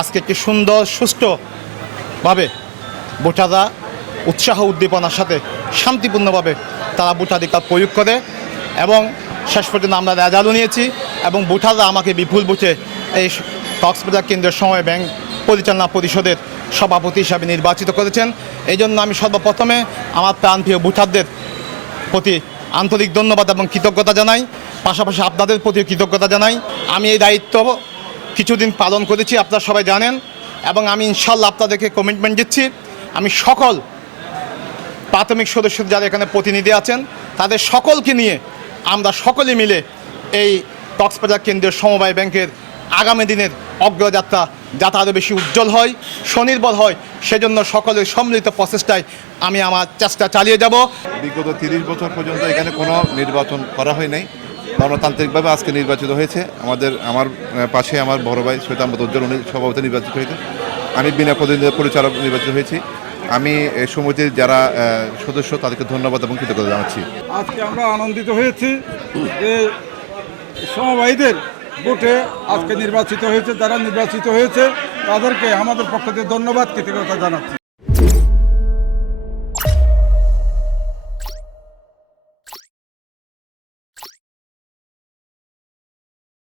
আজকে একটি সুন্দর সুষ্ঠুভাবে ভোটাররা উৎসাহ উদ্দীপনার সাথে শান্তিপূর্ণভাবে তারা ভোটাধিকার প্রয়োগ করে এবং শেষ পর্যন্ত আমরা রেজাল্টও নিয়েছি এবং ভোটাররা আমাকে বিপুল ভোটে এই কক্সবাজার কেন্দ্রীয় সমবায় ব্যাংক পরিচালনা পরিষদের সভাপতি হিসাবে নির্বাচিত করেছেন। এই জন্য আমি সর্বপ্রথমে আমার প্রাণপ্রিয় ভোটারদের প্রতি আন্তরিক ধন্যবাদ এবং কৃতজ্ঞতা জানাই, পাশাপাশি আপনাদের প্রতি কৃতজ্ঞতা জানাই। আমি এই দায়িত্ব কিছুদিন পালন করেছি, আপনারা সবাই জানেন, এবং আমি ইনশাল্লাহ আপনাদেরকে কমিটমেন্ট দিচ্ছি আমি সকল প্রাথমিক সদস্য যারা এখানে প্রতিনিধি আছেন তাদের সকলকে নিয়ে আমরা সকলে মিলে এই কক্সবাজার কেন্দ্রীয় সমবায় ব্যাংকের আগামী দিনের অগ্রযাত্রা যাতে আরও বেশি উজ্জ্বল হয়, স্বনির্ভর হয়, সেজন্য সকলের সম্মিলিত প্রচেষ্টায় আমি আমার চেষ্টা চালিয়ে যাব। বিগত 30 বছর পর্যন্ত এখানে কোনো নির্বাচন করা হয় নাই, গণতান্ত্রিকভাবে আজকে নির্বাচিত হয়েছে। আমার পাশে আমার বড় ভাই সৈয়দ আহমদ উজ্জ্বল উনি সভাপতি নির্বাচিত হয়েছে, আমি বিনা প্রতিনিধি পরিচালক নির্বাচিত হয়েছি। আমি এই সমিতির যারা সদস্য তাদেরকে ধন্যবাদ এবং কৃতজ্ঞতা জানাচ্ছি। আজকে আমরা আনন্দিত হয়েছি যে সমবায়ীদের ভোটে আজকে নির্বাচিত হয়েছে, যারা নির্বাচিত হয়েছে তাদেরকে আমাদের পক্ষ থেকে ধন্যবাদ কৃতজ্ঞতা জানাচ্ছি।